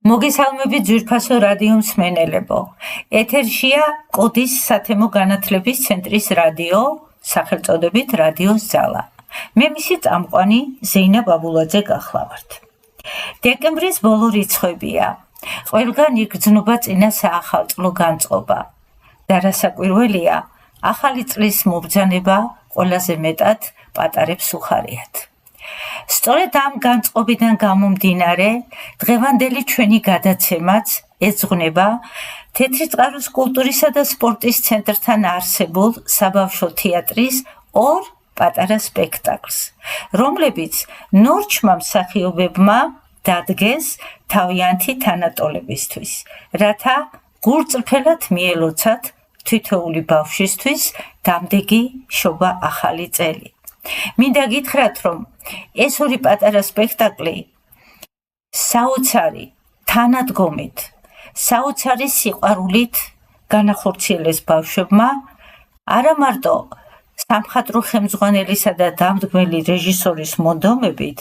მოგესალმებით ძვირფასო რადიო მსმენელებო. ეთერშია კოდის სათემო განათლების ცენტრის რადიო, სახელწოდებით რადიოს ძალა. მე მისი წამყვანი ზეინა ბაბულაძე გახლავართ. დეკემბრის ბოლო რიცხვებია. ყველგან იგრძნობა წინა საახალწლო განწყობა. და რასაკვირველია, ახალი წლის მობრძანება ყველაზე მეტად პატარებს უხარიათ. სწორედ ამ განწყობიდან გამომდინარე, დღევანდელი ჩვენი გადაცემაც ეძღვნება თეთრი წყაროს კულტურისა და სპორტის ცენტრთან არსებულ საბავშვო თეატრის ორ პატარა სპექტაკლს, რომლებიც ნორჩმა მსახიობებმა დადგეს თავიანთი თანატოლებისთვის, რათა გულწრფელად მიელოცათ თითოეული ბავშვისთვის დამდეგი შობა ახალი წელი. მინდა გითხრათ, რომ ეს ორი პატარა სპექტაკლი საოცარი თანადგომით, საოცარი სიყვარულით განახორციელეს ბავშვებმა, არა მარტო სამხატვრო ხელმძღვანელისა და დამდგმელი რეჟისორის მონდომებით,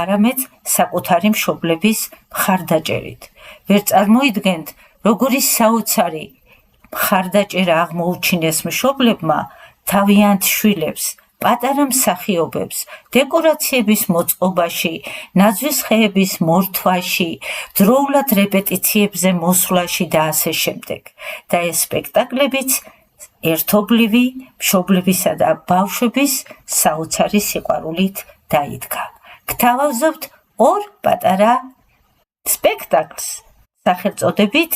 არამედ საკუთარი მშობლების მხარდაჭერით. ვერ წარმოიდგენთ, როგორი საოცარი მხარდაჭერა აღმოუჩინეს მშობლებმა თავიანთ შვილებს, პატარა მსახიობებს, დეკორაციების მოწყობაში, ნაძვის ხეების მორთვაში, დროულად რეპეტიციებზე მოსვლაში და ასე შემდეგ. და ეს სპექტაკლებიც ერთობლივი მშობლებისა და ბავშვების საოცარი სიყვარულით დაიდგა. გთავაზობთ ორ პატარა სპექტაკლს სახელწოდებით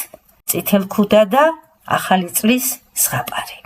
წითელქუდა და ახალი წლის ზღაპარი.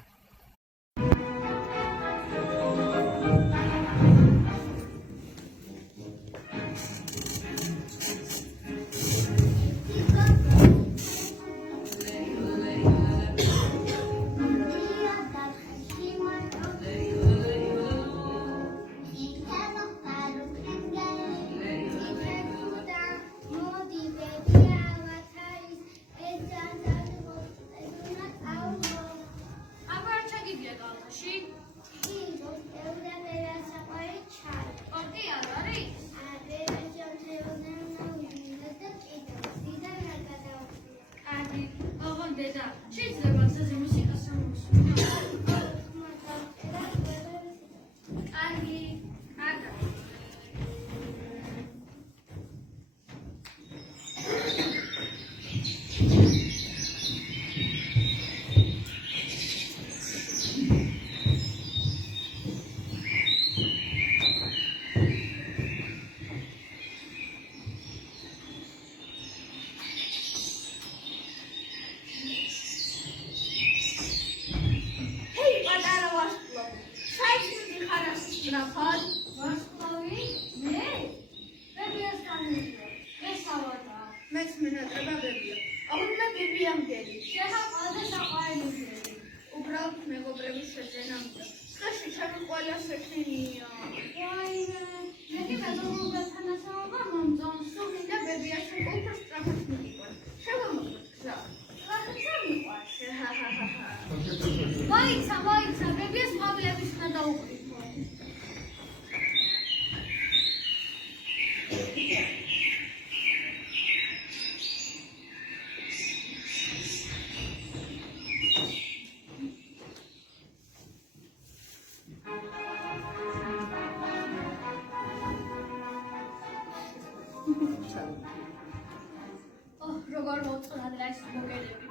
როგორ მოწყნად რა ის მოგერები.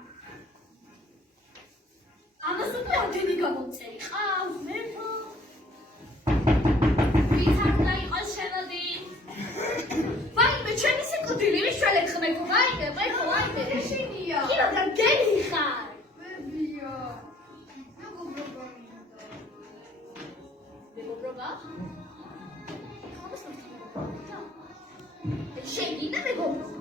ამას უკვე ამდენი გამოცერი ყავს, მერტო. ვითან და იყოს შევადი. ვაიმე, ჩემი სიკვდილი მიშველეთ ხმეკო, ვაიმე, ვაიმე. შეშინია. კი, მაგრამ გენი ხარ. ვებია. მეგობრობა. მეგობრობა? შეგინა მეგობრობა.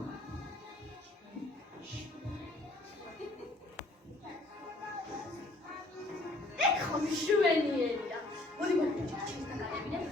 შვენიერია. მოდი ჩიქჩის დაგანებინებ.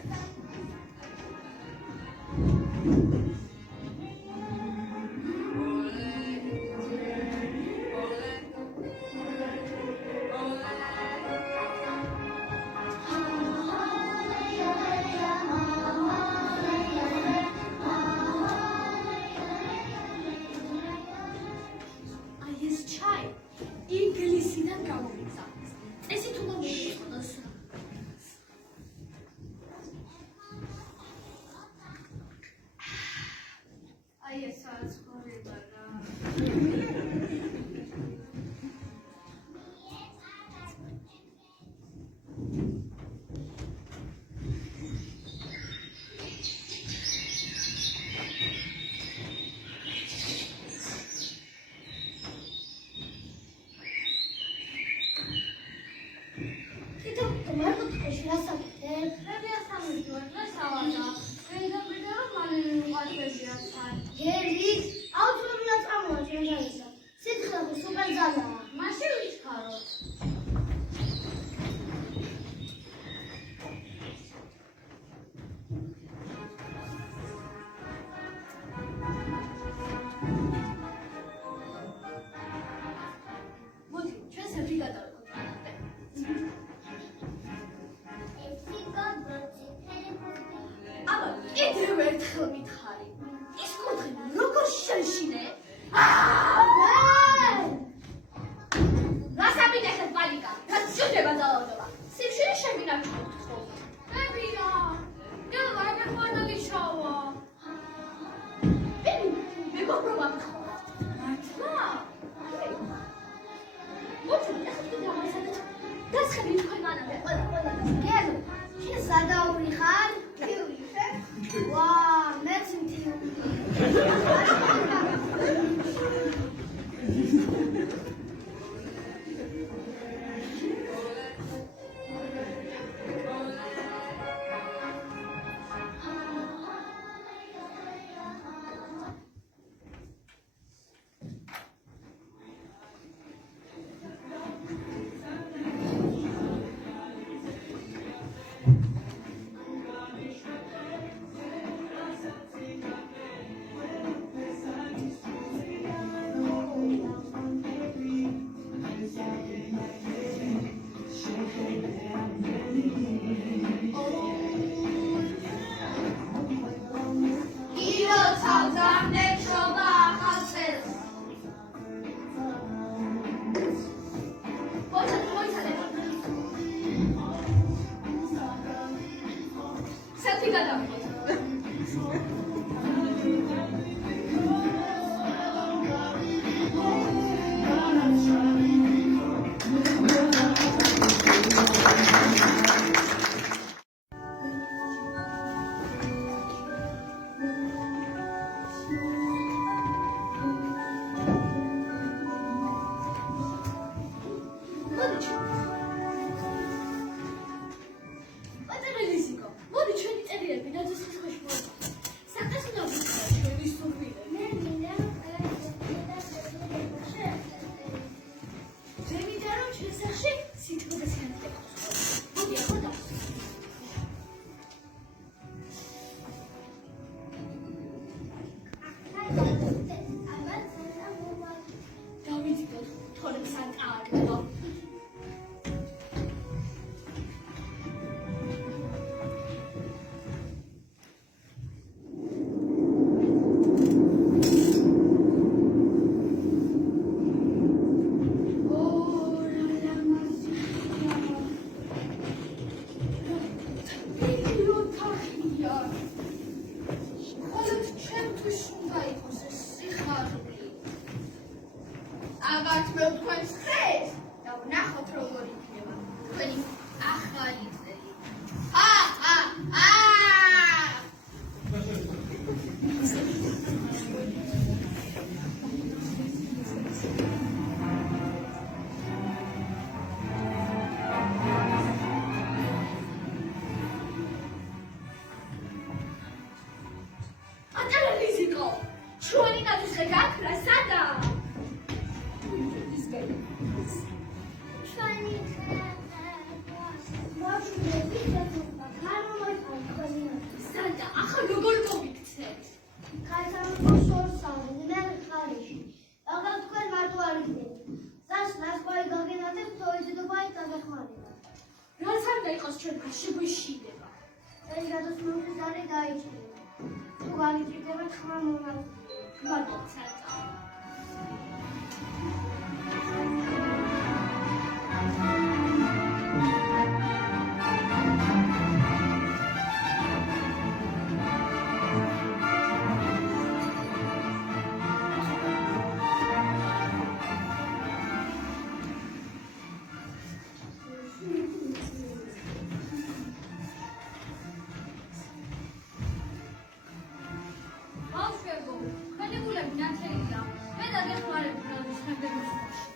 განებულები ნათელია. მე დაგეხმარები განსხვავების ხოში.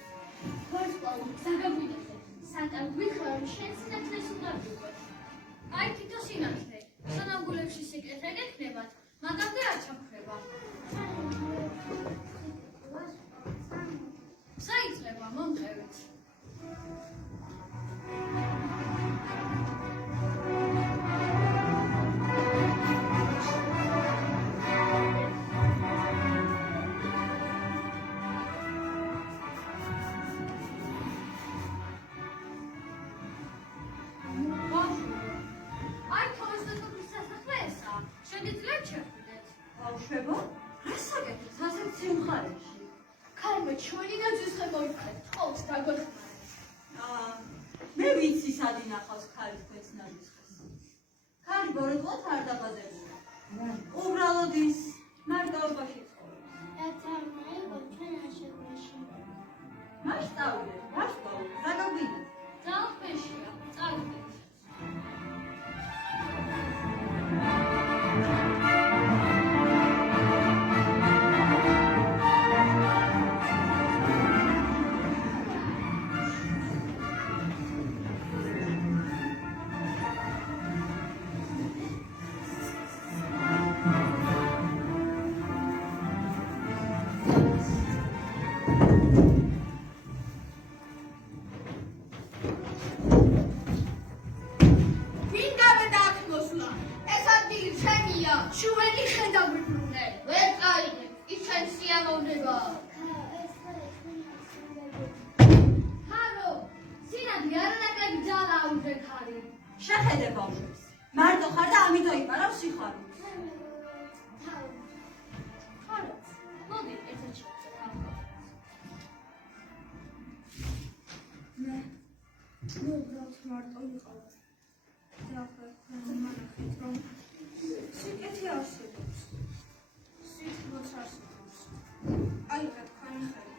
ვარსკვლავი ზაგაბინაზე. სანტა გვიხარ შენ სინათლეს უნდა ვიყვეთ. აი თითო სინათლე. სანამგულებში სიკეთე გექნებათ, მაგამდე არ ჩამხრება. საიწლება მომყევით. ბავშვებო, რას აკეთებთ ასეთ სიმხარეში? ქალმე ჩვენი ნაძვის ხე მოიხდეთ, თხოვთ დაგვეხმარეთ. მე ვიცი სად ინახავს ქალი თქვენს ნაძვის ხეს. ქალი ბოროტყოთ არ დაბადებულა. უბრალოდ ის მარტოობაში ცხოვრობს. მასწავლეთ, ვარსკვლავი, ზაგაბინეთ. ძალხმეშია, წავიდეთ. ჩვენი ხედავდიბრუნე. ვერ წაიღებ, ის ჩვენ სიამოვნება. ჰარო, სინადი არანაკლები ძალა აუძრე ხარი. შეხედე ბავშვებს. მარტო ხარ და ამიტომ იპარავ სიხარული. ჰარო, მოდი ერთად შევწერ. მე უბრალოდ მარტო ვიყავ. და ახლა მანახეთ რომ სიკეთე არსებობს. სიტყვაც არსებობს. აი რა თქვენი ხელი.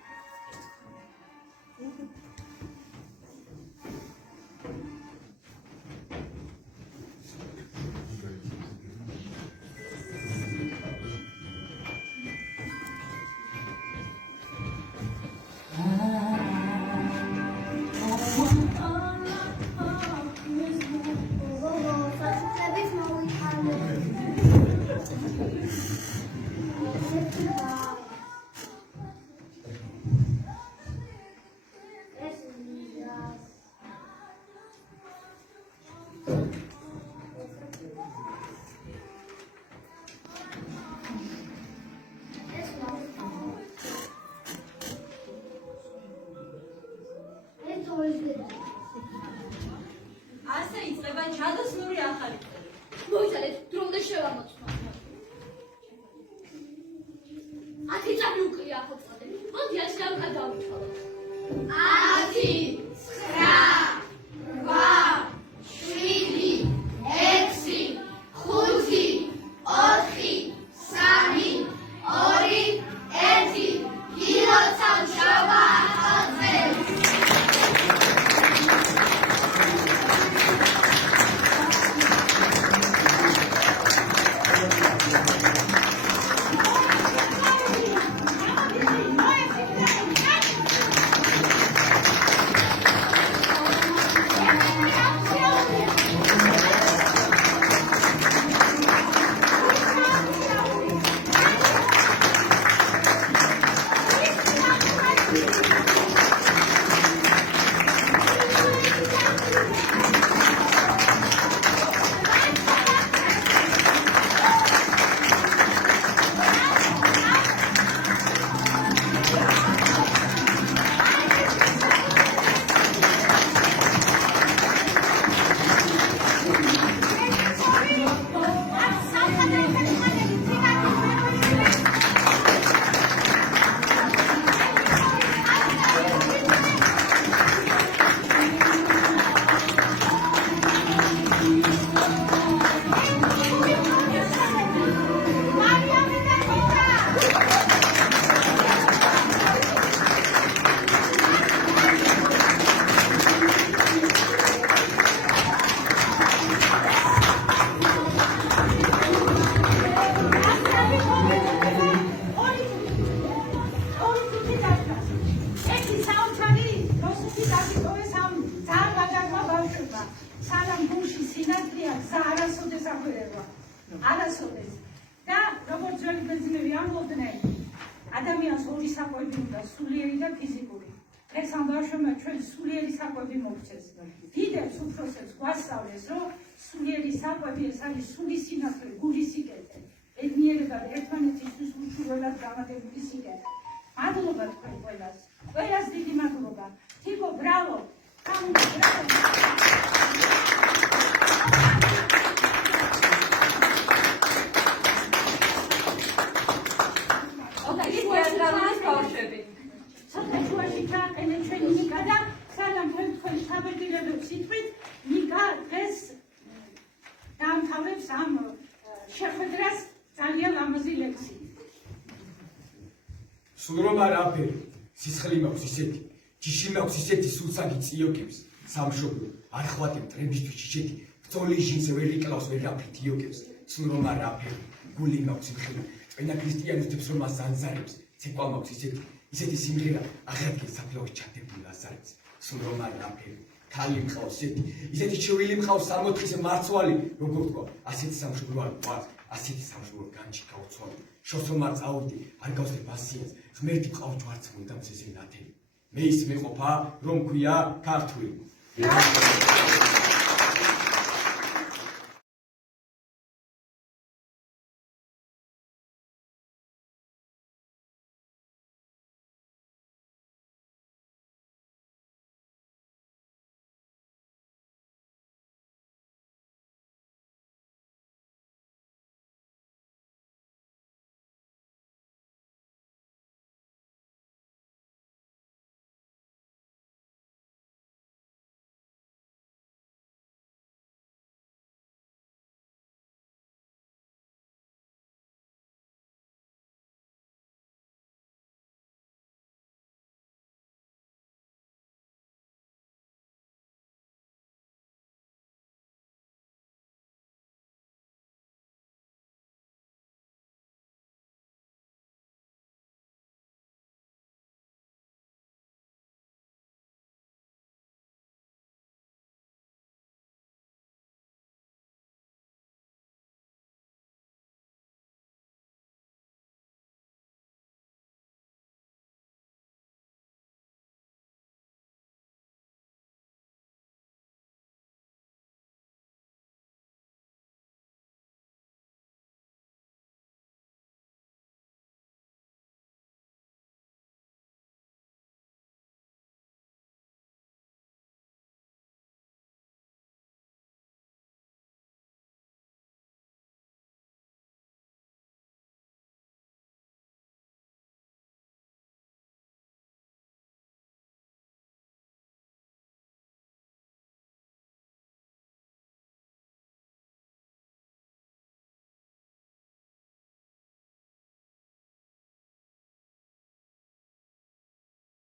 ასე იწყება ჯადოსნური ახალი წელი. მოიცადეთ, დრომდე შევამოწმოთ. 10 წამი უკრია ახალწლამდე. მოდი ასე ამ გადავიწყოთ. 10, 9, 8, 7, 6, 5, 4, 3, 2, 1. გილოცავ შობა ახალწელს. ადამიანს ორი საკვები უნდა, სულიერი და ფიზიკური. ეს ამ ბავშვებმა ჩვენ სულიერი საკვები მოგცეს. დიდებს უფროსებს გვასწავლეს, რომ სულიერი საკვები ეს არის სულის სინათლე, გულის სიკეთე. ბედნიერება ერთმანეთისთვის უშუალოდ დამატებული სიკეთე. მადლობა თქვენ ყველას. ყველას დიდი მადლობა. თიკო, ბრავო. ცოტა შუაში ჩააყენე ჩვენი ნიკა და სანამ თქვენ შთაბეჭდილებებს იტყვით, ნიკა დღეს დაამთავრებს ამ შეხვედრას ძალიან ლამაზი ლექსი. სულ რომ არ აფერი, სისხლი მაქვს ისეთი, ჯიში მაქვს ისეთი სულსაგი წიოკებს, სამშობლო, არ ხვატებ მტრებისთვის ჯიჯეთი, ბრძოლის ჟინზე ვერ იკლავს ვერაფრით იოკებს, სულ რომ არ აფერი, გული მაქვს იმხილი, წვენა ქრისტიანისთვის რომ მას ანზარებს, ცეკვა მაქვს ისეთი სიმღერა აღადგენ საფლავის ჩადებული აზარებს, სულ რომ არ აფერი, ქალი მყავს ისეთი ჩვილი მყავს 60-ის მარცვალი, როგორ თქვა, ასეთი სამშობლო არ გვაქვს, ასეთი სამშობლო განჭი გაუცვალე, შორს რომ არ წავდი, არ გავსდებ ასიენს, ღმერთი მყავს ჯვარცმული და მზეზე ნათელი. მე ის მეყოფა, რომ ქვია ქართული.